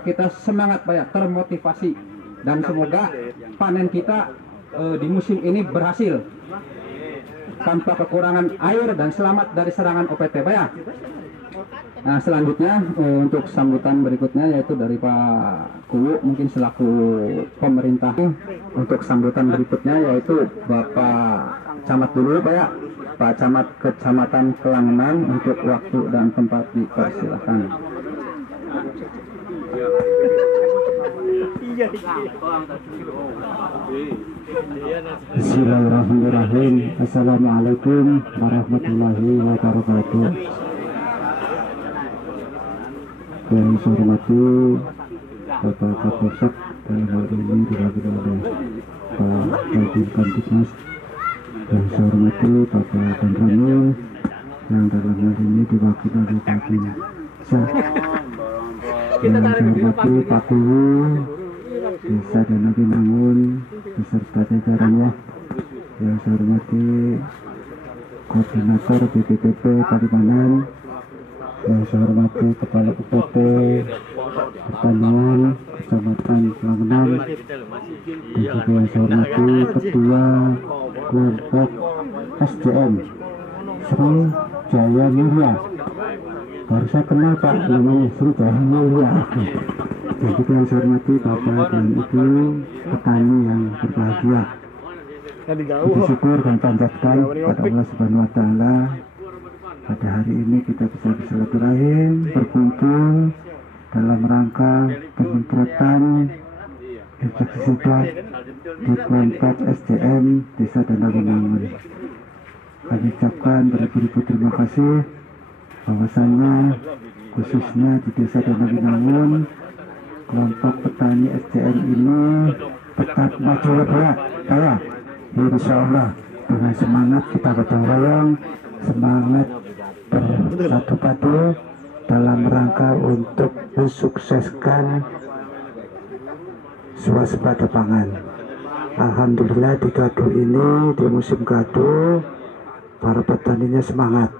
agar kita semangat Pak ya, termotivasi, dan semoga panen kita di musim ini berhasil tanpa kekurangan air dan selamat dari serangan OPT Pak ya. Nah selanjutnya untuk sambutan berikutnya yaitu dari Pak Kuwu, mungkin selaku pemerintah. Untuk sambutan berikutnya yaitu Bapak Camat dulu Pak ya, Pak Camat Kecamatan Kelangenan, untuk waktu dan tempat dipersilakan. Bismillahirrahmanirrahim. Assalamualaikum warahmatullahi wabarakatuh. Yang saya hormati Bapak Kapolsek, dalam hal ini diwakili oleh Pak Kadin Kamtibmas. Yang saya hormati Bapak Dan Ramil, yang dalam hal ini diwakili oleh Pak Kinsa. Yang saya hormati Pak Kuwu, Desa Danau Binangun beserta jajarannya. Yang saya hormati Koordinator BPPT Palimanan. Yang saya hormati Kepala UPT Pertanian Kecamatan Kelangenan, dan juga yang saya hormati Ketua Kelompok SDM Sri Jaya Mulia. Baru saya kenal Pak, namanya Sri Jaya Mulia. Dan juga yang saya hormati Bapak dan Ibu petani yang berbahagia. Bersyukur dan panjatkan pada Allah Subhanahu Wa Taala, pada hari ini kita bisa bersilaturahim, berkumpul dalam rangka penyemprotan insektisida di kelompok SDM Desa Danau Binangun. Kami ucapkan beribu-ribu terima kasih bahwasanya khususnya di Desa Danau Binangun, kelompok petani SDM ini tetap maju ya. Insya Allah dengan semangat kita gotong royong, semangat bersatu padu dalam rangka untuk mensukseskan swasembada pangan. Alhamdulillah di gadu ini, di musim gadu, para petaninya semangat.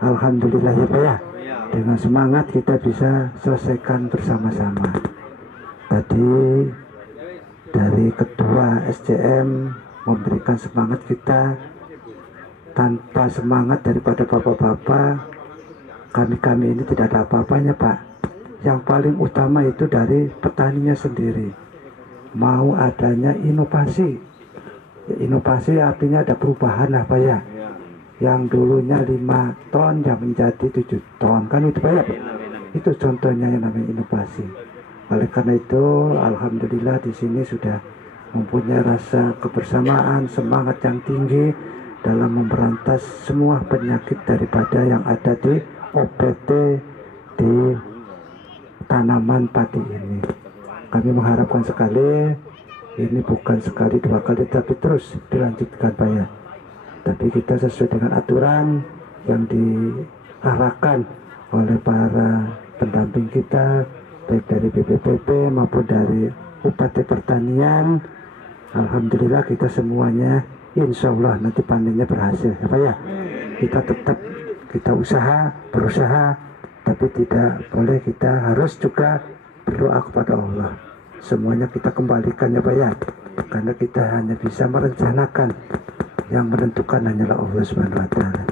Alhamdulillah ya Pak ya, dengan semangat kita bisa selesaikan bersama-sama. Tadi dari Ketua SDM memberikan semangat kita. Tanpa semangat daripada bapak-bapak, kami ini tidak ada apa-apanya Pak. Yang paling utama itu dari petaninya sendiri, mau adanya inovasi ya, inovasi artinya ada perubahan lah Pak ya. Yang dulunya 5 ton yang menjadi 7 ton, kan itu Pak ya. Itu contohnya yang namanya inovasi. Oleh karena itu alhamdulillah di sini sudah mempunyai rasa kebersamaan, semangat yang tinggi dalam memberantas semua penyakit daripada yang ada di OPT di tanaman padi ini. Kami mengharapkan sekali ini bukan sekali 2 kali tapi terus dilanjutkan Pak ya. Tapi kita sesuai dengan aturan yang diarahkan oleh para pendamping kita, baik dari BPPT maupun dari Bupati Pertanian. Alhamdulillah kita semuanya insya Allah nanti panennya berhasil ya Pak ya. Kita berusaha, tapi tidak boleh, kita harus juga berdoa kepada Allah. Semuanya kita kembalikan ya Pak ya, karena kita hanya bisa merencanakan, yang menentukan hanyalah Allah Subhanahu Wa Taala.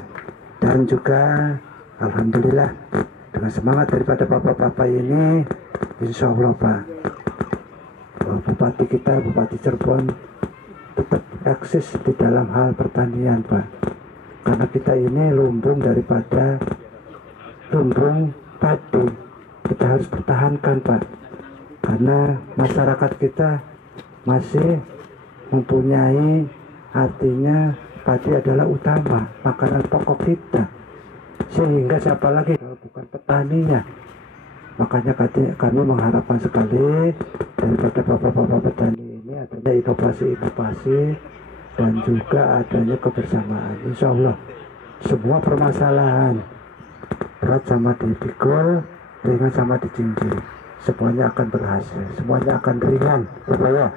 Dan juga alhamdulillah dengan semangat daripada bapak-bapak ini, insya Allah Pak, Bupati kita, Bupati Cirebon tetap eksis di dalam hal pertanian Pak, karena kita ini lumbung daripada lumbung padi, kita harus pertahankan Pak, karena masyarakat kita masih mempunyai, artinya padi adalah utama makanan pokok kita, sehingga siapa lagi kalau bukan petaninya. Makanya kami mengharapkan sekali daripada bapak-bapak petani ini adanya inovasi-inovasi dan juga adanya kebersamaan. Insya Allah semua permasalahan, berat sama dipikul, ringan sama dijinjing, semuanya akan berhasil, semuanya akan ringan ya.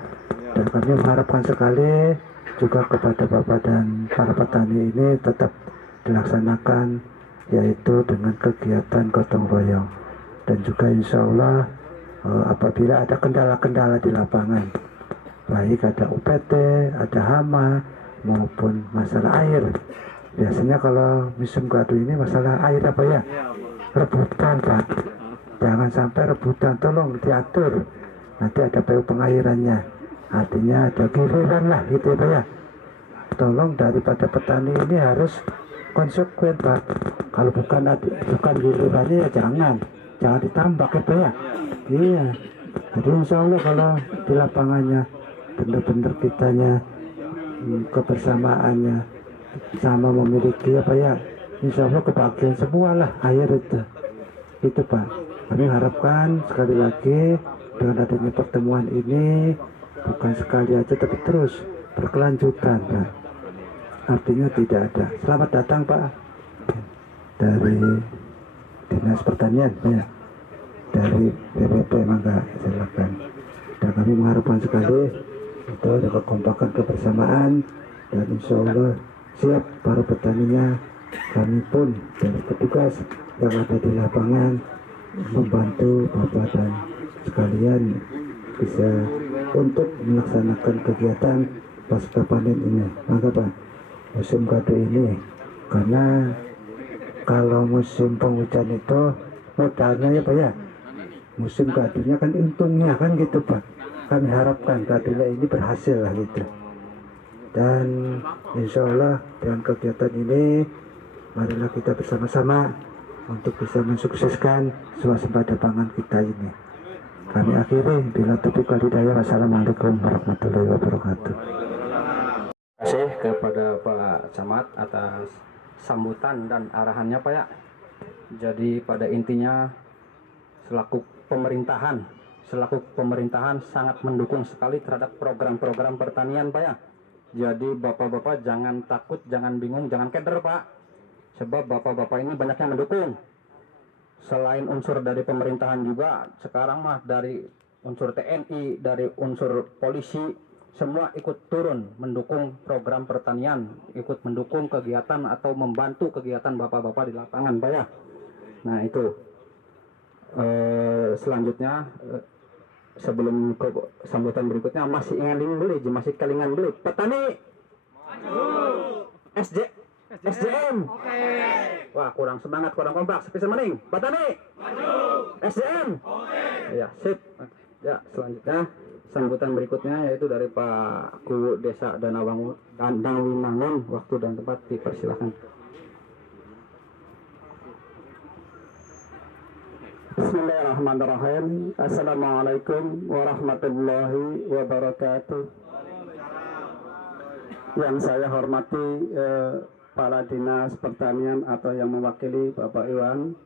Dan kami mengharapkan sekali juga kepada bapak dan para petani ini tetap dilaksanakan, yaitu dengan kegiatan gotong royong. Dan juga insya Allah apabila ada kendala-kendala di lapangan, baik ada UPT, ada hama maupun masalah air. Biasanya kalau musim gaduh ini masalah air apa ya? Rebutan Pak. Jangan sampai rebutan, tolong diatur. Nanti ada PU pengairannya. Artinya ada giliran lah gitu ya Pak ya. Tolong daripada petani ini harus konsekuen Pak. Kalau bukan gilirannya ya jangan ditambah ya Pak ya. Iya. Jadi insya Allah kalau di lapangannya benar-benar kitanya kebersamaannya sama memiliki apa ya, insya Allah kebahagiaan semua lah air itu Pak. Kami harapkan sekali lagi dengan adanya pertemuan ini bukan sekali aja tapi terus berkelanjutan Pak. Artinya tidak ada. Selamat datang Pak dari Dinas Pertanian ya, dari BPP, mangga silakan. Dan kami mengharapkan sekali itu ada kekompakan kebersamaan, dan insya Allah siap para petaninya. Kami pun dari petugas yang ada di lapangan membantu Bapak dan sekalian bisa untuk melaksanakan kegiatan pasca panen ini. Maka Pak, musim gaduh ini, karena kalau musim penghujan itu modalnya ya Pak ya, musim gaduhnya kan untungnya kan gitu Pak. Kami harapkan gaduhnya ini berhasil lah gitu. Dan insya Allah dengan kegiatan ini, marilah kita bersama-sama untuk bisa mensukseskan swasembada pangan kita ini. Kami akhiri, bila taufiq wal hidayah. Wassalamualaikum warahmatullahi wabarakatuh. Terima kasih kepada Pak Camat atas sambutan dan arahannya Pak ya. Jadi pada intinya selaku pemerintahan sangat mendukung sekali terhadap program-program pertanian Pak ya. Jadi bapak-bapak jangan takut, jangan bingung, jangan keder Pak. Sebab bapak-bapak ini banyak yang mendukung. Selain unsur dari pemerintahan juga, sekarang mah dari unsur TNI, dari unsur polisi, semua ikut turun mendukung program pertanian, ikut mendukung kegiatan atau membantu kegiatan bapak-bapak di lapangan Pak ya. Nah itu selanjutnya sebelum ke sambutan berikutnya masih masih kelingan beli petani SDM. Wah kurang semangat, kurang kompak, sepi semening. Petani SDM. Ya sip. Ya selanjutnya sambutan berikutnya yaitu dari Pak Ku Desa Danawinangun. Waktu dan tempat dipersilakan. Bismillahirrahmanirrahim. Assalamualaikum warahmatullahi wabarakatuh. Yang saya hormati Kepala Dinas Pertanian atau yang mewakili Bapak Iwan,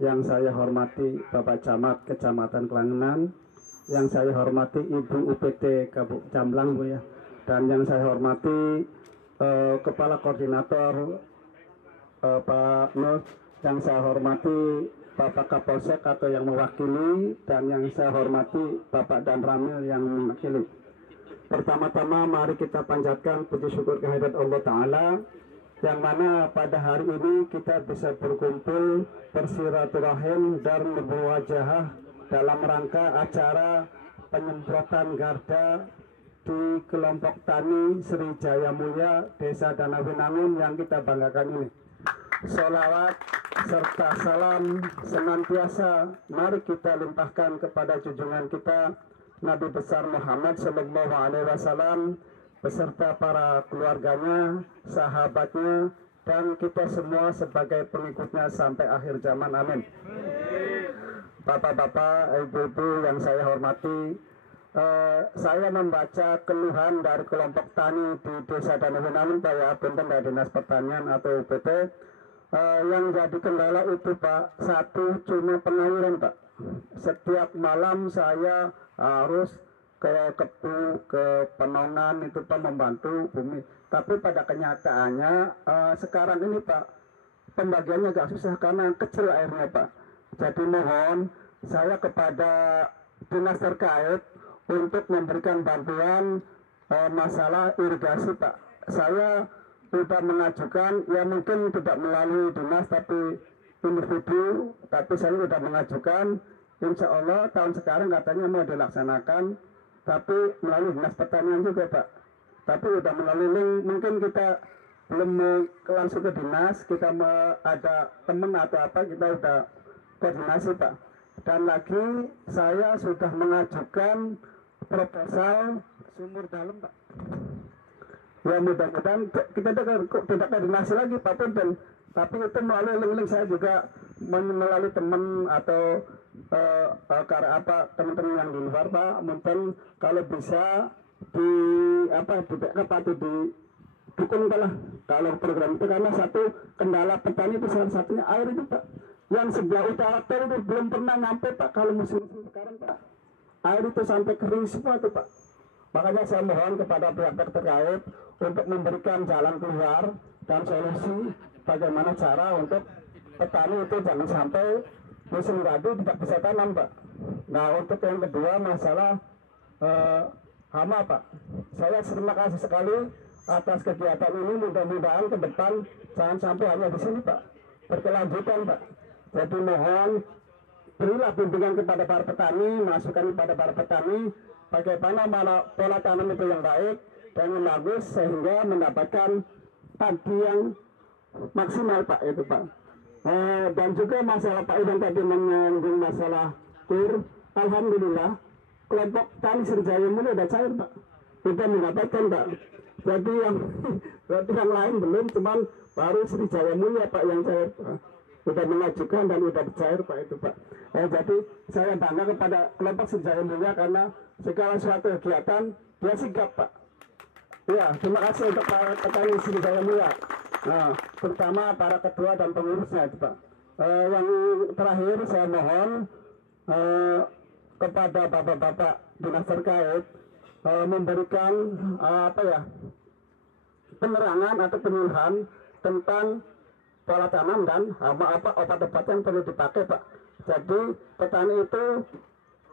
yang saya hormati Bapak Camat Kecamatan Kelangenan, yang saya hormati Ibu UPT Kabupaten Jamblang Bu ya, dan yang saya hormati Kepala Koordinator Pak Nur, yang saya hormati Bapak Kapolsek atau yang mewakili, dan yang saya hormati Bapak Dan Ramil yang mewakili. Pertama-tama mari kita panjatkan puji syukur kehadirat Allah Ta'ala, yang mana pada hari ini kita bisa berkumpul bersilaturahim dan berwajah dalam rangka acara penyemprotan garda di kelompok tani Sri Jaya Mulia Desa Danawinangun yang kita banggakan ini. Sholawat serta salam senantiasa mari kita limpahkan kepada junjungan kita Nabi besar Muhammad Sallallahu Alaihi Wasallam beserta para keluarganya, sahabatnya, dan kita semua sebagai pengikutnya sampai akhir zaman. Amin. Bapak-bapak, ibu-ibu yang saya hormati, saya membaca keluhan dari kelompok tani di Desa Danawinangun Pak ya, punten dari Dinas Pertanian atau UPT. Yang jadi kendala itu Pak, satu cuma pengairan Pak. Setiap malam saya harus ke Kepu, ke Penongan itu Pak membantu bumi. Tapi pada kenyataannya sekarang ini Pak, pembagiannya agak susah karena kecil airnya Pak. Jadi mohon saya kepada dinas terkait untuk memberikan bantuan masalah irigasi Pak. Saya sudah mengajukan, ya mungkin tidak melalui dinas tapi individu, tapi saya sudah mengajukan insya Allah tahun sekarang katanya mau dilaksanakan, tapi melalui dinas pertanian juga Pak. Tapi udah melalui link, mungkin kita belum langsung ke dinas, kita ada teman atau apa, kita udah koordinasi Pak. Dan lagi saya sudah mengajukan proposal sumur dalam Pak. Ya mudah-mudahan kita tidak koordinasi lagi Pak Punten. Tapi itu melalui link-link saya juga melalui teman atau teman-teman yang di luar Pak. Mungkin kalau bisa didukung lah kalau program itu, karena satu kendala petani itu salah satunya air itu Pak. Yang sebelah utara tol itu belum pernah nyampe Pak kalau musim sekarang Pak. Air itu sampai kering semua tuh Pak. Makanya saya mohon kepada pihak terkait untuk memberikan jalan keluar dan solusi bagaimana cara untuk petani itu jangan sampai musim gadu tidak bisa tanam Pak. Nah untuk yang kedua masalah hama Pak. Saya terima kasih sekali atas kegiatan ini, mudah-mudahan ke depan jangan sampai hanya di sini Pak, berkelanjutan Pak. Jadi mohon berilah bimbingan kepada para petani, masukan kepada para petani bagaimana pola tanam itu yang baik dan yang bagus sehingga mendapatkan padi yang maksimal Pak itu Pak. Dan juga masalah Pak Idan tadi menyinggung masalah kur, alhamdulillah kelompok tani Sriwijaya Mulia sudah cair Pak, sudah mendapatkan Pak. Jadi berarti yang lain belum, cuman baru Sriwijaya Mulia Pak yang cair Pak. Sudah mengajukan dan sudah cair Pak itu Pak. Jadi saya bangga kepada kelompok Sriwijaya Mulia karena segala suatu kegiatan dia sigap Pak. Ya, terima kasih untuk para petani Sriwijaya Mulia. Nah, terutama para ketua dan pengurusnya itu Pak. Yang terakhir saya mohon kepada bapak-bapak dinas terkait memberikan penerangan atau penyuluhan tentang pola tanam dan obat-obat yang perlu dipakai Pak. Jadi petani itu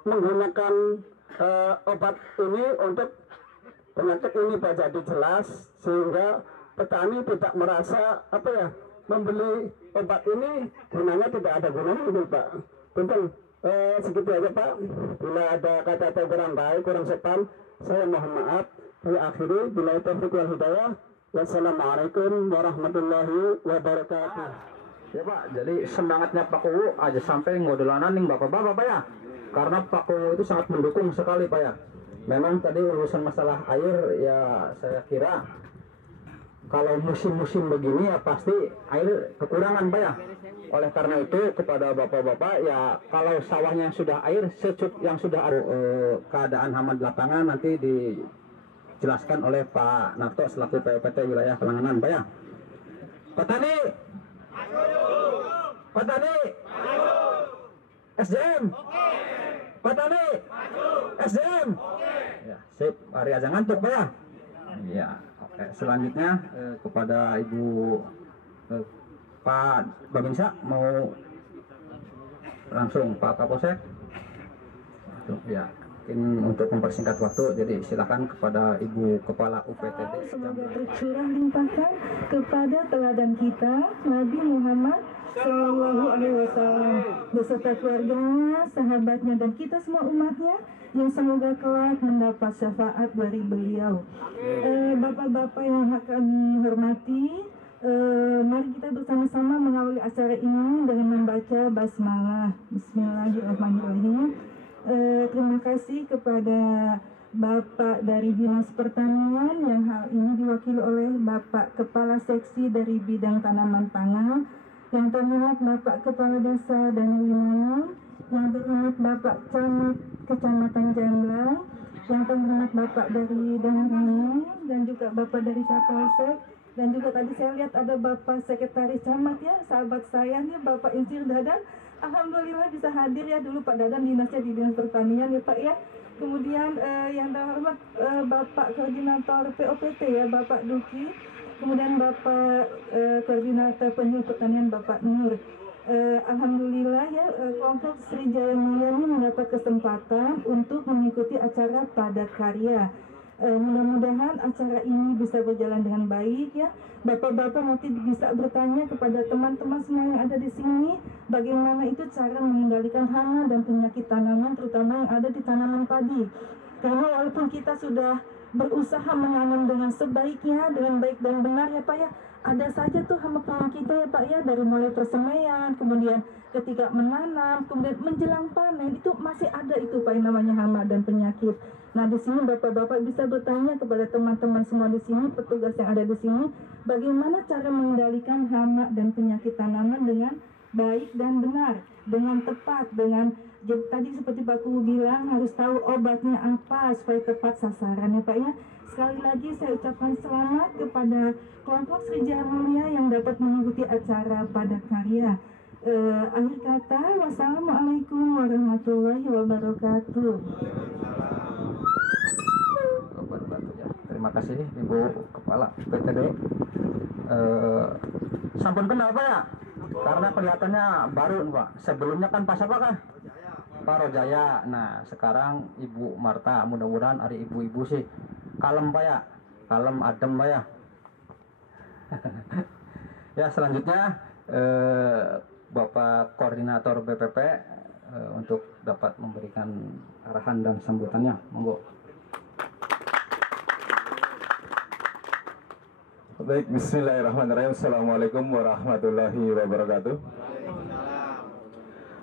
menggunakan obat ini untuk penyakit ini Pak, jadi jelas sehingga petani tidak merasa membeli obat ini gunanya tidak ada gunanya itu Pak. Mungkin segitu aja Pak. Bila ada kata-kata kurang baik, kurang sopan, saya mohon maaf. Saya akhiri bila taufiq wal hidayah. Wassalamualaikum warahmatullahi wabarakatuh. Ya Pak, jadi semangatnya Pak Kuwu aja sampai ngodolanan nih bapak-bapak Pak ya. Karena Pak Kuwu itu sangat mendukung sekali Pak ya. Memang tadi urusan masalah air ya saya kira kalau musim-musim begini ya pasti air kekurangan Pak ya. Oleh karena itu kepada bapak-bapak ya kalau sawahnya sudah air yang sudah ada keadaan hama di lapangan nanti dijelaskan oleh Pak Narto selaku PUPT wilayah Pelanganan Pak ya. Petani Petani SDM Petani SDM ya, sip, hari aja ngantuk Pak ya. Ya, oke. Selanjutnya kepada Ibu Pak Babinsa mau langsung Pak Kapolsek. Ya, untuk mempersingkat waktu, jadi silakan kepada Ibu Kepala UPTD. Semoga tercurah limpahkan kepada teladan kita Nabi Muhammad Shallallahu Alaihi Wasallam beserta keluarganya, sahabatnya dan kita semua umatnya yang semoga kelak mendapat syafaat dari beliau. Bapak-bapak yang kami hormati, mari kita bersama-sama mengawali acara ini dengan membaca basmalah. Bismillahirrahmanirrahim. Terima kasih kepada Bapak dari Dinas Pertanian yang hal ini diwakili oleh Bapak Kepala Seksi dari bidang tanaman pangan, yang terhormat Bapak Kepala Desa Danawinangun, yang terhormat Bapak Camat Kecamatan Jamblang, yang terhormat Bapak dari Danawinangun dan juga Bapak dari Kapolsek, dan juga tadi saya lihat ada Bapak Sekretaris Camat ya, sahabat saya nih Bapak Insinyur Dadan. Alhamdulillah bisa hadir ya, dulu Pak Dadan dinasnya di Dinas Pertanian ya Pak ya. Kemudian yang terhormat Bapak Koordinator POPT ya Bapak Duki. Kemudian Bapak Koordinator Penyuluh Pertanian Bapak Nur. Alhamdulillah ya kelompok Sriwijaya Mulia ini mendapat kesempatan untuk mengikuti acara Padat Karya. Mudah-mudahan acara ini bisa berjalan dengan baik ya. Bapak-bapak nanti bisa bertanya kepada teman-teman semua yang ada di sini bagaimana itu cara mengendalikan hama dan penyakit tanaman, terutama yang ada di tanaman padi. Karena walaupun kita sudah berusaha menanam dengan sebaiknya, dengan baik dan benar ya Pak ya, ada saja tuh hama penyakitnya ya Pak ya, dari mulai persemaian, kemudian ketika menanam, kemudian menjelang panen itu masih ada itu Pak yang namanya hama dan penyakit. Nah di sini bapak-bapak bisa bertanya kepada teman-teman semua di sini, petugas yang ada di sini, bagaimana cara mengendalikan hama dan penyakit tanaman dengan baik dan benar, dengan tepat, dengan tadi seperti Pak Kubu bilang harus tahu obatnya apa supaya tepat sasaran ya Pak ya. Sekali lagi saya ucapkan selamat kepada kelompok Srijaya Mulia yang dapat mengikuti acara Padat Karya. Akhir kata, wassalamualaikum warahmatullahi wabarakatuh. Terima kasih Ibu Kepala PTD. Sampun kenal Pak ya? Karena kelihatannya baru Pak. Sebelumnya kan pas apa kah? Pak Rojaya. Nah sekarang Ibu Marta. Mudah-mudahan hari ibu-ibu sih kalem Pak ya. Kalem adem Pak ya. Ya selanjutnya Bapak Koordinator BPP untuk dapat memberikan arahan dan sambutannya. Monggo. Baik, bismillahirrahmanirrahim. Assalamualaikum warahmatullahi wabarakatuh.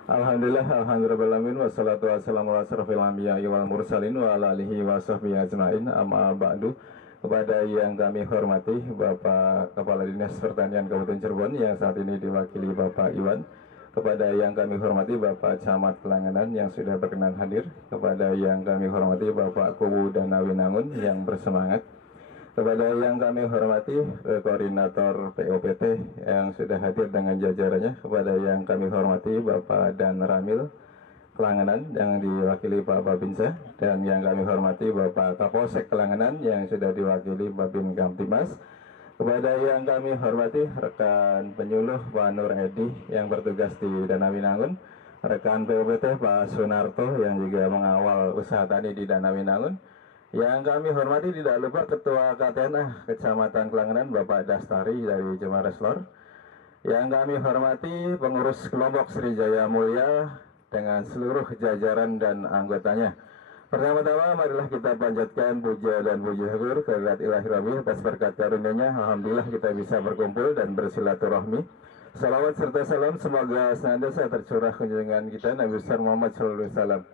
Alhamdulillah, alhamdulillahirrahmanirrahim. Wassalatu wassalamu ala asrofil anbiya wal mursalin wa ala alihi wa sahbihi ajma'in. Amma ba'du. Kepada yang kami hormati Bapak Kepala Dinas Pertanian Kabupaten Cirebon yang saat ini diwakili Bapak Iwan. Kepada yang kami hormati Bapak Camat Kelangenan yang sudah berkenan hadir. Kepada yang kami hormati Bapak Kubu dan Nawinangun yang bersemangat. Kepada yang kami hormati Koordinator POPT yang sudah hadir dengan jajarannya. Kepada yang kami hormati Bapak Dan Ramil Kelangenan yang diwakili Pak Babinsa. Dan yang kami hormati Bapak Kapolsek Kelangenan yang sudah diwakili Babin Kamtimas. Kepada yang kami hormati rekan penyuluh Pak Nur Edi yang bertugas di Danawinangun. Rekan POPT Pak Sunarto yang juga mengawal usaha tani di Danawinangun. Yang kami hormati tidak lupa Ketua KTNA Kecamatan Kelangenan Bapak Dastari dari Jemares Lor. Yang kami hormati pengurus kelompok Srijaya Mulia dengan seluruh jajaran dan anggotanya. Pertama-tama marilah kita panjatkan puja dan puji syukur kehadirat Ilahi Rabbi atas berkat karunia-Nya. Alhamdulillah kita bisa berkumpul dan bersilaturahmi. Salawat serta salam semoga senantiasa tercurah kunjungan kita Nabi besar Muhammad SAW.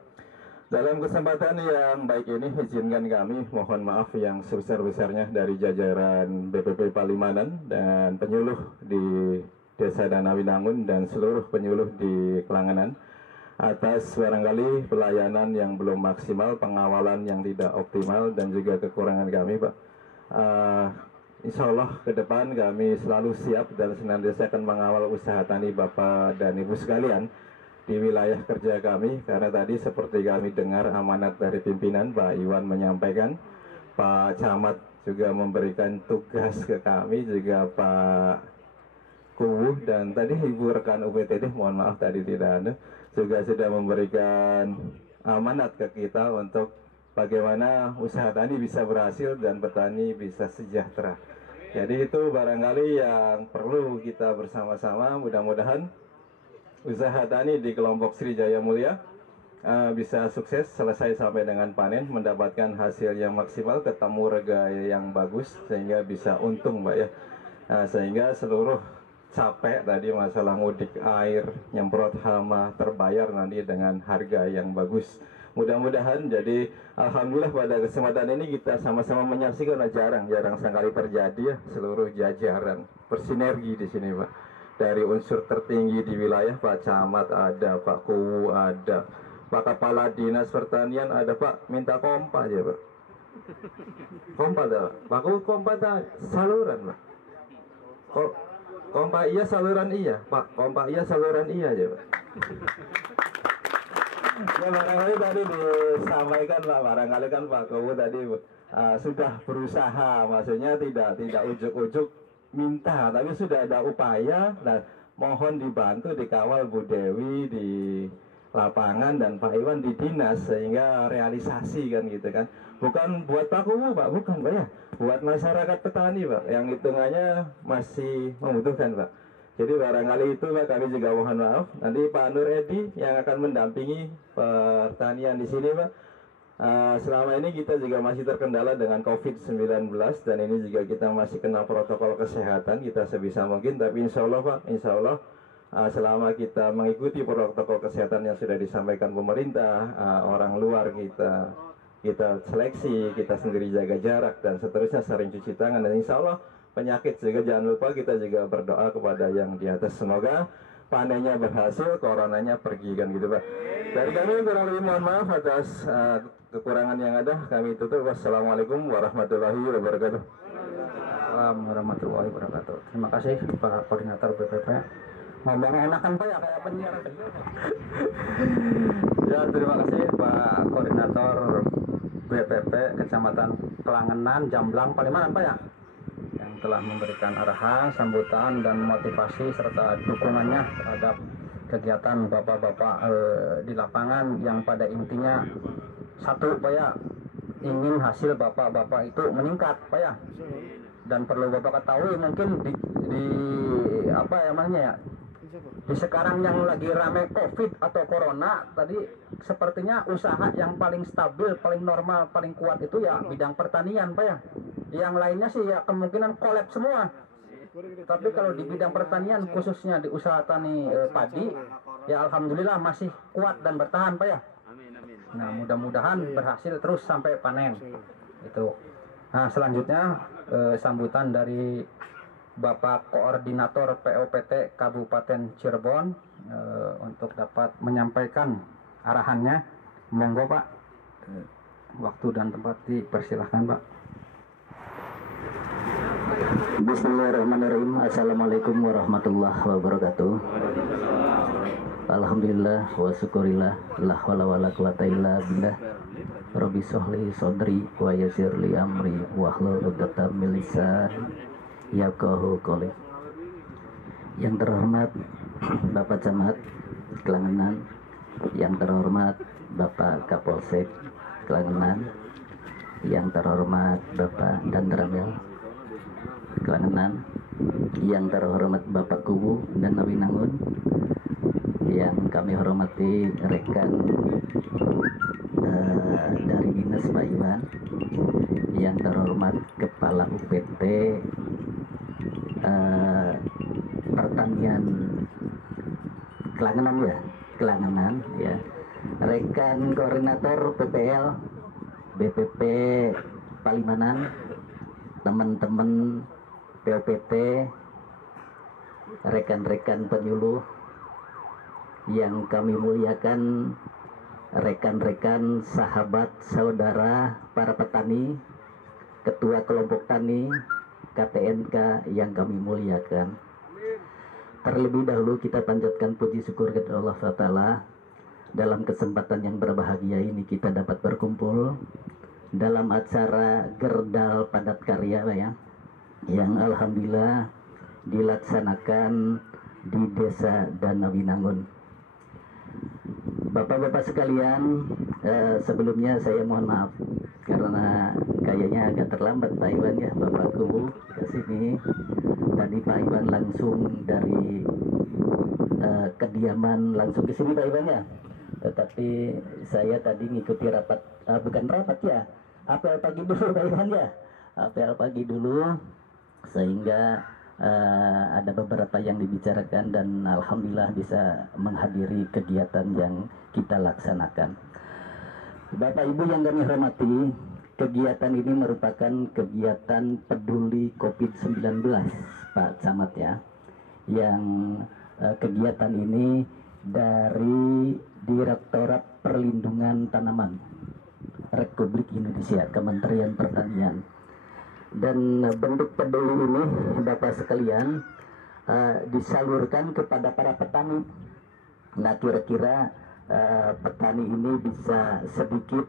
Dalam kesempatan yang baik ini, izinkan kami mohon maaf yang sebesar-besarnya dari jajaran BPP Palimanan dan penyuluh di Desa Danawinangun dan seluruh penyuluh di Kelangenan atas barangkali pelayanan yang belum maksimal, pengawalan yang tidak optimal dan juga kekurangan kami Pak. Insya Allah ke depan kami selalu siap dan senantiasa akan mengawal usaha tani Bapak dan Ibu sekalian di wilayah kerja kami, karena tadi seperti kami dengar amanat dari pimpinan Pak Iwan menyampaikan, Pak Camat juga memberikan tugas ke kami, juga Pak Kubu dan tadi Ibu rekan UPTD, mohon maaf tadi tidak ada, juga sudah memberikan amanat ke kita untuk bagaimana usaha tani bisa berhasil dan petani bisa sejahtera. Jadi itu barangkali yang perlu kita bersama-sama, mudah-mudahan usaha tani di kelompok Srijaya Mulia bisa sukses selesai sampai dengan panen, mendapatkan hasil yang maksimal, ketemu rega yang bagus sehingga bisa untung Mbak ya. Sehingga seluruh capek tadi masalah mudik air, nyemprot hama terbayar nanti dengan harga yang bagus. Mudah-mudahan jadi alhamdulillah pada kesempatan ini kita sama-sama menyaksikan, jarang sekali terjadi ya, seluruh jajaran bersinergi di sini Pak. Dari unsur tertinggi di wilayah, Pak Camat ada, Pak Kuwu ada, Pak Kepala Dinas Pertanian ada, Pak minta kompa aja Pak. Kompa dah, Pak Kuwu kompa dah, saluran Pak. Kompa iya saluran iya, Pak. Kompa iya saluran iya aja Pak. Ya barangkali tadi disampaikan Pak, barangkali kan Pak Kuwu tadi sudah berusaha, maksudnya tidak ujuk-ujuk minta, tapi sudah ada upaya. Nah, mohon dibantu, dikawal Bu Dewi di lapangan dan Pak Iwan di dinas sehingga realisasi kan gitu kan. bukan buat Pak Kubu Pak, bukan Pak ya, buat masyarakat petani Pak, yang hitungannya masih membutuhkan Pak. Jadi barangkali itu Pak, kami juga mohon maaf. Nanti Pak Nur Edi yang akan mendampingi pertanian di sini Pak. Selama ini kita juga masih terkendala dengan COVID-19 dan ini juga kita masih kena protokol kesehatan kita sebisa mungkin. Tapi insya Allah Pak, insya Allah selama kita mengikuti protokol kesehatan yang sudah disampaikan pemerintah, orang luar kita seleksi, kita sendiri jaga jarak dan seterusnya, sering cuci tangan, dan insya Allah penyakit juga jangan lupa kita juga berdoa kepada yang di atas, semoga panennya berhasil, coronanya pergi kan gitu Pak. Dari kami kurang lebih mohon maaf atas kekurangan yang ada, kami tutup. Wassalamualaikum warahmatullahi wabarakatuh. Assalamualaikum warahmatullahi wabarakatuh. Terima kasih Pak Koordinator BPP. Ngomongnya enakan Pak ya, kayak penyiar. Ya, terima kasih Pak Koordinator BPP Kecamatan Kelangenan, Jamblang, Palimanan Pak ya, yang telah memberikan arahan, sambutan dan motivasi serta dukungannya terhadap kegiatan bapak-bapak di lapangan yang pada intinya satu Pak ya, ingin hasil bapak-bapak itu meningkat Pak ya. Dan perlu Bapak ketahui mungkin di apa ya namanya ya, di sekarang yang lagi rame COVID atau Corona tadi, sepertinya usaha yang paling stabil, paling normal, paling kuat itu ya bidang pertanian Pak ya. Yang lainnya sih ya kemungkinan kolaps semua. Tapi kalau di bidang pertanian khususnya di usaha tani padi ya alhamdulillah masih kuat dan bertahan Pak ya. Nah, mudah-mudahan berhasil terus sampai panen. Itu. Nah, selanjutnya sambutan dari Bapak Koordinator POPT Kabupaten Cirebon untuk dapat menyampaikan arahannya. Monggo Pak. Waktu dan tempat dipersilahkan Pak. Bismillahirrahmanirrahim. Assalamualaikum warahmatullahi wabarakatuh. Alhamdulillah wa syukurillah, la haula wala quwata illa billah. Rabbi sholli sodri wa yassir li amri wahlul 'uqdatam min lisani yafqahu qawli. Yang terhormat Bapak Camat Kelangenan, yang terhormat Bapak Kapolsek Kelangenan, yang terhormat Bapak Danramil Kelangenan, yang terhormat Bapak Kubu dan Nawinangun, yang kami hormati rekan dari Dinas Pak Iwan, yang terhormat Kepala UPT Pertanian Kelangenan ya, rekan koordinator PPL BPP Palimanan, teman-teman POPT, rekan-rekan penyuluh yang kami muliakan, rekan-rekan, sahabat, saudara, para petani, ketua kelompok tani, KTNK yang kami muliakan. Terlebih dahulu kita panjatkan puji syukur kepada Allah Ta'ala. Dalam kesempatan yang berbahagia ini kita dapat berkumpul dalam acara Gerdal Padat Karya ya, yang alhamdulillah dilaksanakan di Desa Danawinangun. Bapak-bapak sekalian, sebelumnya saya mohon maaf karena kayaknya agak terlambat Pak Iwan ya, Bapak Kubu ke sini. Tadi Pak Iwan langsung dari kediaman langsung ke sini Pak Iwan ya. Tetapi saya tadi ngikuti rapat, bukan rapat ya, apel pagi dulu Pak Iwan ya, apel pagi dulu, sehingga ada beberapa yang dibicarakan dan alhamdulillah bisa menghadiri kegiatan yang kita laksanakan. Bapak Ibu yang kami hormati, kegiatan ini merupakan kegiatan peduli COVID-19 Pak Camat ya, yang kegiatan ini dari Direktorat Perlindungan Tanaman Republik Indonesia, Kementerian Pertanian. Dan bentuk peduli ini Bapak sekalian disalurkan kepada para petani. Nah, kira-kira petani ini bisa sedikit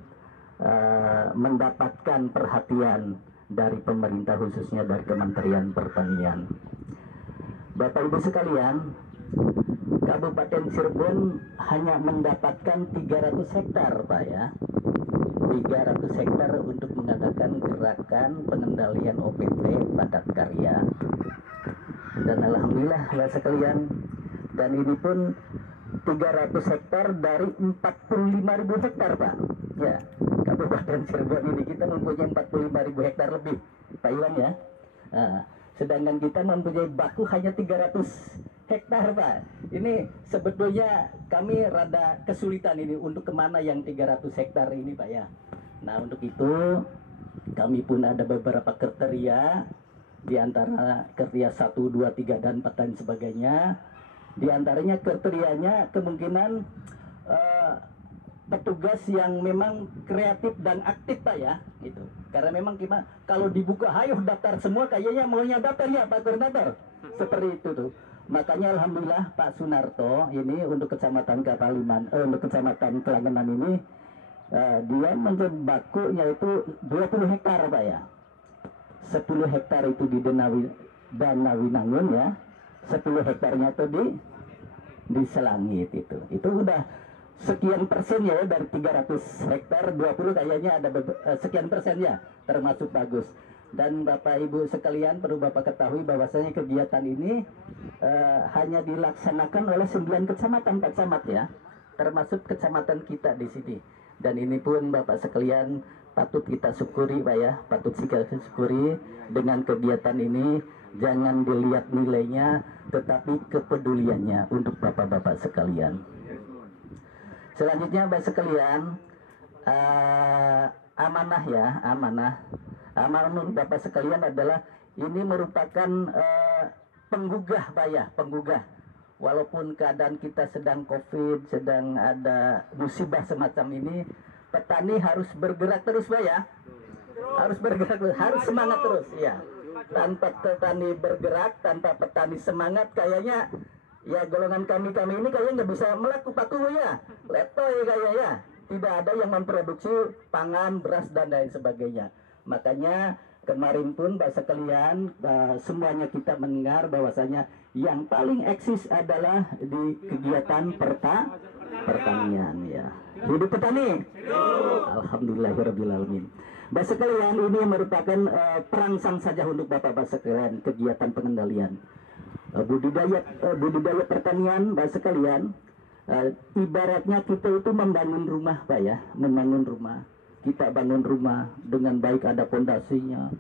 mendapatkan perhatian dari pemerintah, khususnya dari Kementerian Pertanian. Bapak Ibu sekalian, Kabupaten Cirebon hanya mendapatkan 300 hektar Pak ya, 300 hektar untuk mengadakan gerakan pengendalian OPT padat karya. Dan alhamdulillah Bapak sekalian, dan ini pun 300 hektar dari 45.000 hektar Pak. Ya, Kabupaten Cirebon ini kita mempunyai 45.000 hektar lebih Pak Iwan ya. Nah, sedangkan kita mempunyai baku hanya 300 hektar Pak. Ini sebetulnya kami rada kesulitan ini untuk kemana yang 300 hektar ini Pak ya. Nah untuk itu kami pun ada beberapa kriteria, di antara kriteria 1, 2, 3 dan 4 dan sebagainya. Di antaranya kriterianya kemungkinan petugas yang memang kreatif dan aktif Pak ya, gitu. Karena memang kita kalau dibuka hayo daftar semua kayaknya maunya daftar ya Pak Koordinator, seperti itu tuh. Makanya alhamdulillah Pak Sunarto ini untuk kecamatan Kapaliman, untuk kecamatan Kelangenan ini dia mencoba baku yaitu 20 hektar Pak ya. 10 hektar itu di Danawinangun ya. 10 hektarnya itu di Selangit itu. Itu udah sekian persen ya dari 300 hektar 20 kayaknya ada sekian persen ya, termasuk bagus. Dan Bapak Ibu sekalian perlu Bapak ketahui bahwasanya kegiatan ini hanya dilaksanakan oleh 9 kecamatan Pak Camat ya, termasuk kecamatan kita di sini. Dan ini pun Bapak sekalian patut kita syukuri Pak ya, patut kita syukuri dengan kegiatan ini. Jangan dilihat nilainya, tetapi kepeduliannya untuk Bapak-Bapak sekalian. Selanjutnya Bapak sekalian, amanah ya, amanah Bapak sekalian adalah ini merupakan penggugah Pak ya, penggugah. Walaupun keadaan kita sedang COVID, sedang ada musibah semacam ini, petani harus bergerak terus Pak ya. Harus bergerak terus, harus semangat terus ya. Tanpa petani bergerak, tanpa petani semangat, kayaknya ya golongan kami ini kayaknya nggak bisa melakukan ya, letoy kayaknya. Tidak ada yang memproduksi pangan, beras dan lain sebagainya. Makanya kemarin pun Bapak sekalian semuanya kita mendengar bahwasanya yang paling eksis adalah di kegiatan pertanian ya. Hidup petani. Alhamdulillahirobbilalamin. Bapak sekalian, ini merupakan perangsang saja untuk Bapak sekalian kegiatan pengendalian budidaya pertanian Bapak sekalian. Ibaratnya kita itu membangun rumah Pak ya, membangun rumah. Kita bangun rumah dengan baik, ada pondasinya,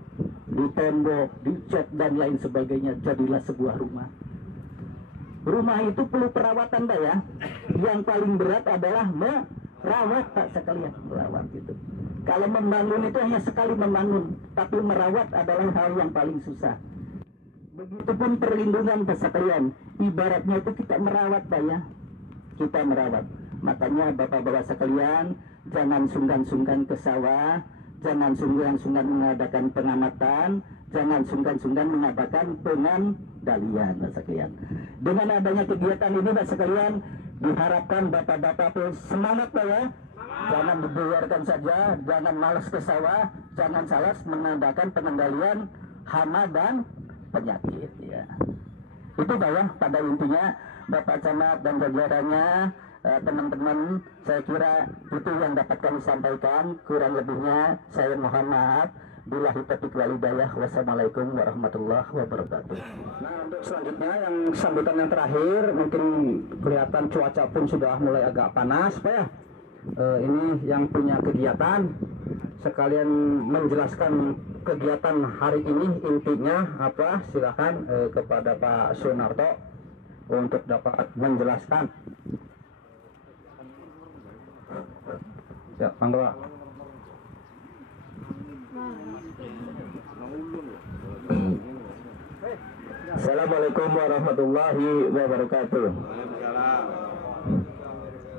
ditembok, dicat dan lain sebagainya, jadilah sebuah rumah. Rumah itu perlu perawatan Pak ya. Yang paling berat adalah merawat Pak sekalian, merawat itu. Kalau membangun itu hanya sekali membangun, tapi merawat adalah hal yang paling susah. Begitupun perlindungan Pak sekalian, ibaratnya itu kita merawat Pak ya. Kita merawat. Makanya Bapak-bapak sekalian, jangan sungkan-sungkan ke sawah, jangan sungkan-sungkan mengadakan pengamatan, jangan sungkan-sungkan mengadakan pengendalian Bapak sekalian. Dengan adanya kegiatan ini Bapak sekalian, diharapkan Bapak-bapak semangat Pak ya. Jangan dibiarkan saja, jangan malas ke sawah, jangan salah mengadakan pengendalian hama dan penyakit ya. Itu Pak ya, pada intinya Bapak Camat dan jajarannya, teman-teman, saya kira itu yang dapat kami sampaikan. Kurang lebihnya saya mohon maaf. Billahi taufiq wal hidayah. Wassalamualaikum warahmatullahi wabarakatuh. Nah untuk selanjutnya yang sambutan yang terakhir, mungkin kelihatan cuaca pun sudah mulai agak panas Pak ya. Ini yang punya kegiatan sekalian menjelaskan kegiatan hari ini intinya apa, silakan kepada Pak Sunarto untuk dapat menjelaskan. Ya, Mangga. Assalamualaikum warahmatullahi wabarakatuh.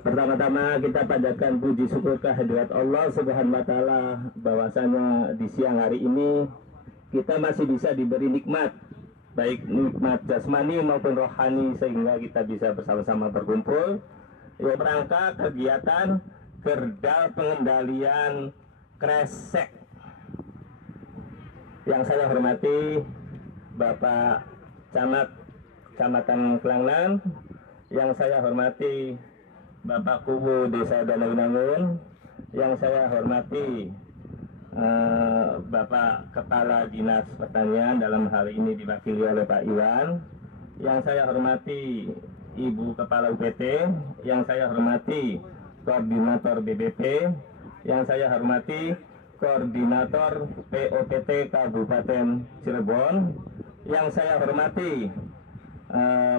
Pertama-tama kita panjatkan puji syukur kehadirat Allah Subhanahu wa taala bahwasanya di siang hari ini kita masih bisa diberi nikmat, baik nikmat jasmani maupun rohani, sehingga kita bisa bersama-sama berkumpul dalam rangka kegiatan Gerdal Pengendalian Kresek. Yang saya hormati Bapak Camat Kecamatan Kelangenan, yang saya hormati Bapak Kubu Desa Danawinangun, yang saya hormati Bapak Kepala Dinas Pertanian, dalam hal ini diwakili oleh Pak Iwan, yang saya hormati Ibu Kepala UPT, yang saya hormati Koordinator BBP, yang saya hormati Koordinator POPT Kabupaten Cirebon, yang saya hormati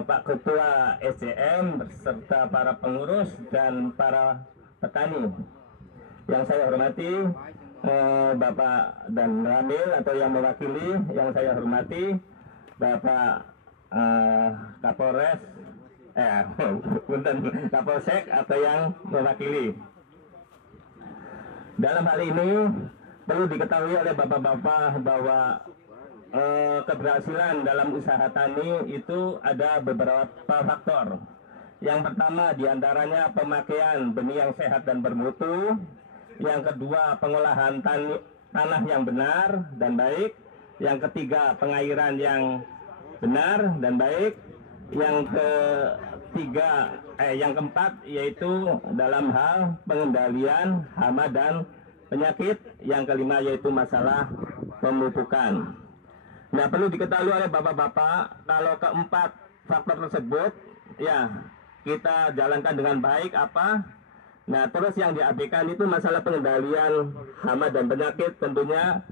Pak Ketua SCM beserta para pengurus dan para petani. Yang saya hormati Bapak dan Ramil atau yang mewakili, yang saya hormati Bapak Kapolres, Kapolsek atau yang mewakili. Dalam hal ini perlu diketahui oleh bapak-bapak bahwa keberhasilan dalam usaha tani itu ada beberapa faktor. Yang pertama diantaranya pemakaian benih yang sehat dan bermutu. Yang kedua pengolahan tanah yang benar dan baik. Yang ketiga pengairan yang benar dan baik. Yang keempat yaitu dalam hal pengendalian hama dan penyakit. Yang kelima yaitu masalah pemupukan. Nah, perlu diketahui oleh bapak-bapak kalau keempat faktor tersebut ya kita jalankan dengan baik apa. Nah, terus yang diabaikan itu masalah pengendalian hama dan penyakit tentunya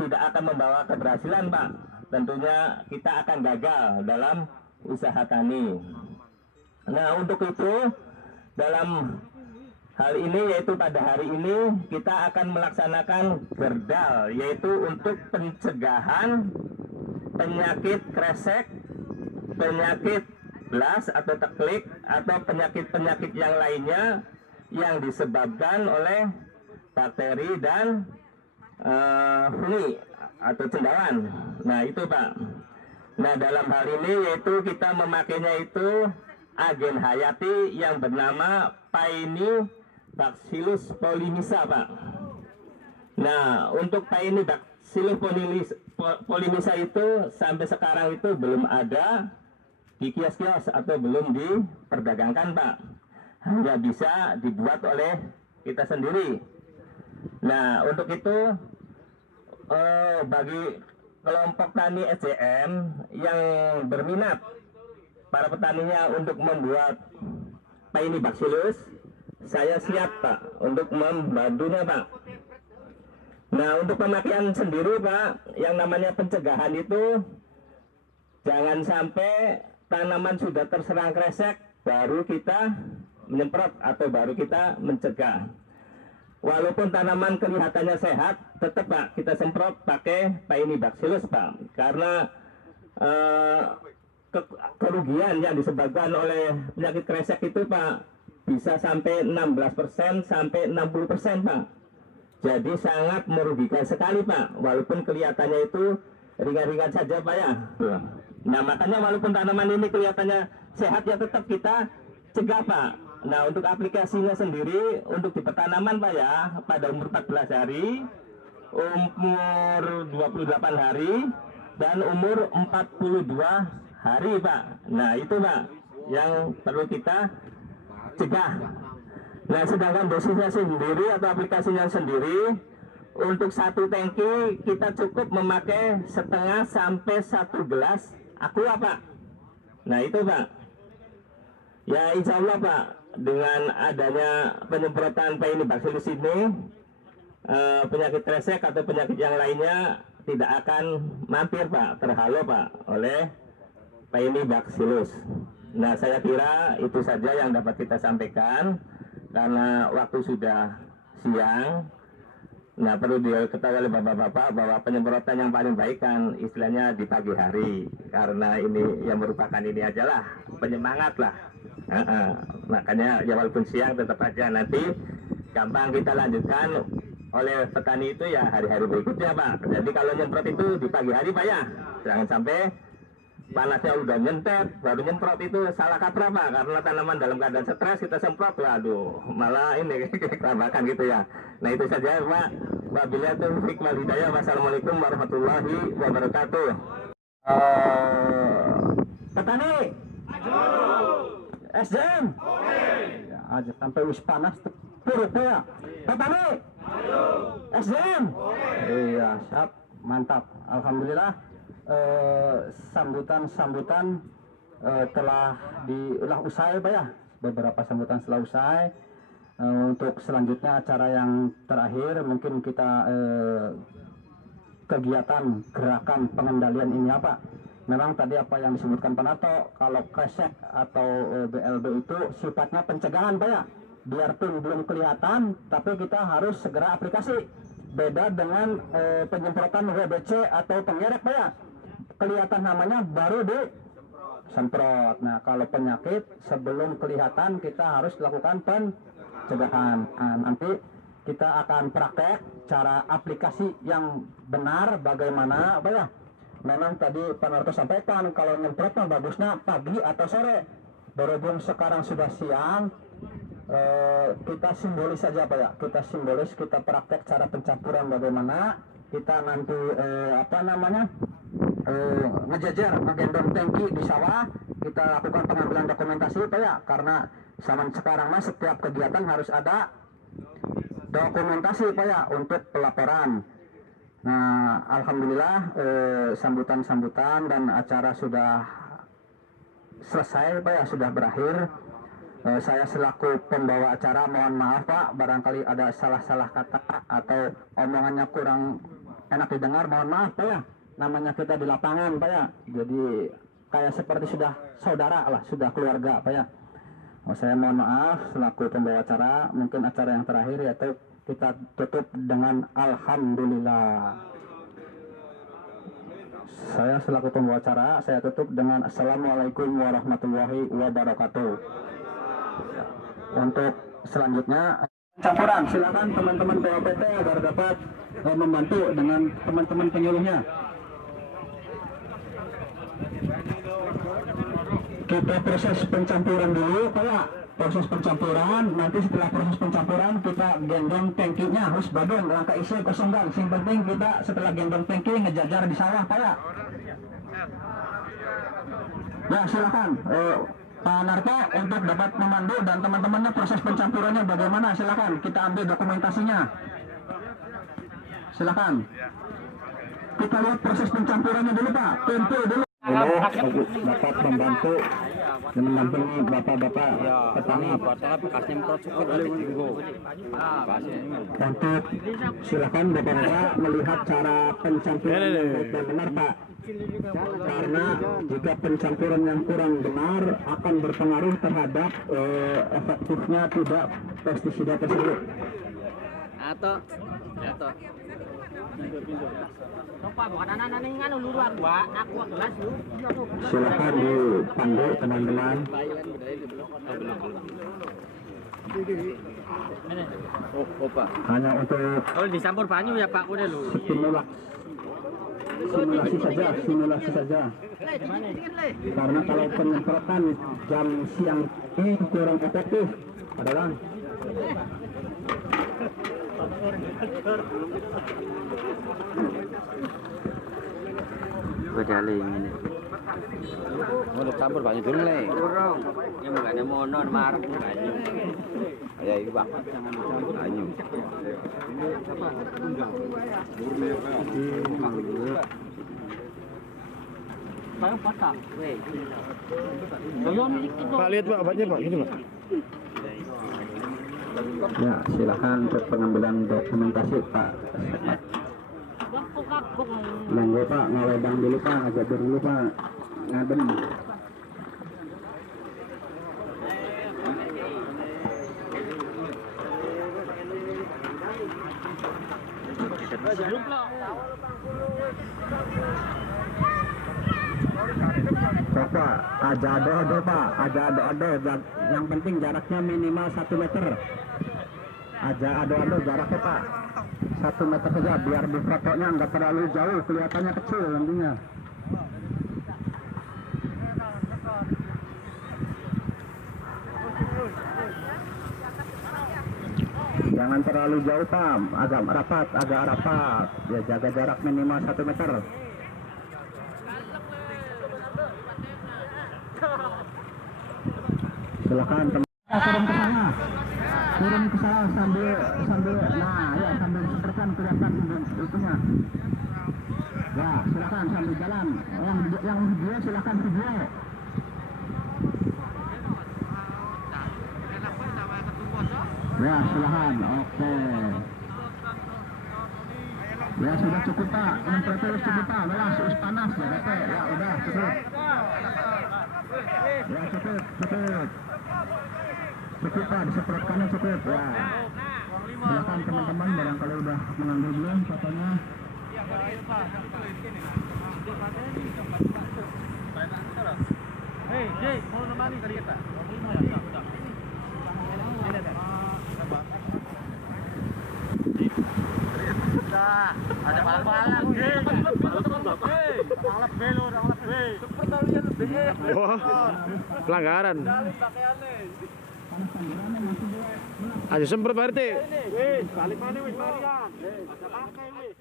tidak akan membawa keberhasilan, Pak. Tentunya kita akan gagal dalam usaha tani. Nah, untuk itu dalam hal ini yaitu pada hari ini kita akan melaksanakan gerdal, yaitu untuk pencegahan penyakit kresek, penyakit blas atau teklik, atau penyakit-penyakit yang lainnya yang disebabkan oleh bakteri dan fungi atau cendawan. Nah itu Pak. Nah dalam hal ini yaitu kita memakainya itu agen hayati yang bernama Paenibacillus polymyxa, Pak. Nah, untuk Paenibacillus polymyxa itu sampai sekarang itu belum ada di kios-kios atau belum diperdagangkan, Pak. Hanya bisa dibuat oleh kita sendiri. Nah, untuk itu bagi kelompok tani SCM yang berminat para petaninya untuk membuat Paenibacillus, saya siap Pak untuk membantunya Pak. Nah untuk pemakaian sendiri Pak, yang namanya pencegahan itu jangan sampai tanaman sudah terserang kresek baru kita menyemprot atau baru kita mencegah. Walaupun tanaman kelihatannya sehat, tetap Pak kita semprot pakai Paenibacillus Pak, karena kerugian yang disebabkan oleh penyakit kresek itu Pak bisa sampai 16% sampai 60% Pak. Jadi sangat merugikan sekali Pak, walaupun kelihatannya itu ringan-ringan saja Pak ya. Nah makanya walaupun tanaman ini kelihatannya sehat ya tetap kita cegah Pak. Nah untuk aplikasinya sendiri untuk di pertanaman Pak ya, pada umur 14 hari, umur 28 hari, dan umur 42 hari Pak. Nah itu Pak yang perlu kita cegah. Nah sedangkan dosisnya sendiri atau aplikasinya sendiri, untuk satu tangki kita cukup memakai setengah sampai 1 gelas aqua Pak. Nah itu Pak. Ya insya Allah Pak, dengan adanya penyemprotan Paenibacillus ini, penyakit kresek atau penyakit yang lainnya tidak akan mampir Pak, terhalau Pak oleh Paenibacillus. Nah saya kira itu saja yang dapat kita sampaikan karena waktu sudah siang. Nah perlu diketahui oleh bapak-bapak bahwa penyemprotan yang paling baik kan istilahnya di pagi hari, karena ini yang merupakan ini ajalah penyemangat lah. Makanya ya walaupun siang tetap aja nanti gampang kita lanjutkan oleh petani itu ya hari-hari berikutnya Pak. Jadi kalau nyemprot itu di pagi hari Pak ya, jangan sampai panasnya udah nyentet baru nyemprot, itu salah kaprah Pak, karena tanaman dalam keadaan stres kita semprot, waduh malah ini kerabakan gitu ya. Nah itu saja Pak. Wabillahi taufiq wal hidayah. Wassalamualaikum warahmatullahi wabarakatuh. Petani SDM Ya, aja sampai wis panas tuh. Puruk Pak ya. Petani. SDM. Iya, siap, mantap. Alhamdulillah. Sambutan telah usai Pak ya. Beberapa sambutan setelah usai. Untuk selanjutnya acara yang terakhir mungkin kita kegiatan gerakan pengendalian ini apa? Memang tadi apa yang disebutkan Pak Nato, kalau kresek atau BLB itu sifatnya pencegahan Pak ya. Biarpun belum kelihatan, tapi kita harus segera aplikasi. Beda dengan penyemprotan WBC atau pengerek Pak ya. Kelihatan namanya baru disemprot. Nah kalau penyakit sebelum kelihatan kita harus lakukan pencegahan. Nanti kita akan praktek cara aplikasi yang benar bagaimana Pak ya. Memang tadi Pak Narto sampaikan kalau nyemprot bagusnya pagi atau sore. Berhubung sekarang sudah siang, kita simbolis saja Pak ya. Kita simbolis, kita praktek cara pencampuran bagaimana. Kita nanti ngejejer, ngegendong tangki di sawah. Kita lakukan pengambilan dokumentasi Pak ya. Karena zaman sekarang mas setiap kegiatan harus ada dokumentasi Pak ya untuk pelaporan. Nah, alhamdulillah sambutan-sambutan dan acara sudah selesai Pak ya, sudah berakhir. Saya selaku pembawa acara mohon maaf Pak, barangkali ada salah-salah kata atau omongannya kurang enak didengar, mohon maaf Pak ya. Namanya kita di lapangan Pak ya, jadi kayak seperti sudah saudara lah, sudah keluarga Pak ya. Saya mohon maaf selaku pembawa acara. Mungkin acara yang terakhir yaitu kita tutup dengan alhamdulillah. Saya selaku pembawa acara, saya tutup dengan assalamualaikum warahmatullahi wabarakatuh. Untuk selanjutnya campuran, silakan teman-teman POPT agar dapat membantu dengan teman-teman penyuluhnya. Kita proses pencampuran dulu Pak ya. Proses pencampuran, nanti setelah proses pencampuran kita gendong tangkinya harus badung, langkah isi kosong gang. Yang penting kita setelah gendong tangki ngejajar di sawah Pak ya. Ya silakan Pak Narto untuk dapat memandu dan teman-temannya proses pencampurannya bagaimana, silakan kita ambil dokumentasinya. Silakan. Kita lihat proses pencampurannya dulu Pak, tempo dulu. Dapat membantu menampingi bapak-bapak petani untuk silakan bapak-bapak melihat cara pencampuran yang benar Pak, karena jika pencampuran yang kurang benar akan berpengaruh terhadap efektifnya tidak pestisida tersebut. Silakan dipandu teman-teman. Hanya untuk dicampur banyu ya Pak, udah lu. Simulasi saja. Karena kalau penyemprotan jam siang ini kurang efektif, adalah Bedaling ini. Mau campur banyak dulu nih. Kurang. Yang bukan ada monon maruk banyu. Ya itu Pak. Banyu. Pak lihat Pak, obatnya Pak, gitu Pak. Ya, silakan untuk pengambilan dokumentasi Pak. Monggo Pak, ngawedang dulu Pak, ngajak dulu Pak. Ngadem. Bapak, aja ada Pak, aja ada. Yang penting jaraknya minimal 1 meter. Aja ada jaraknya Pak. 1 meter saja biar di fotonya nggak terlalu jauh, kelihatannya kecil nantinya. Jangan terlalu jauh Pak, agak rapat. Ya jaga jarak minimal 1 meter. Silakan teman turun ke sana. Turun ke saya sambil nah ya sambil disemprotkan kelihatan itunya. Ya silakan sambil jalan. Yang video silakan video. Ya silakan. Oke. Ya sudah cukup Pak. Temperatur cukup Pak. Udah suhu panas ya Pak. Ya udah cukup. Ya cukup. Cukup Pak, disemprotkannya cukup ya. Silakan teman-teman barangkali udah mengambil belum fotonya. Hei, Jay, mau nemani kali kita? Ada palang-palang, Jay. Balap belo, Jay. Wah, pelanggaran. Aja semprot Pak RT. Balik mana wis Marian? Ada pakai wis.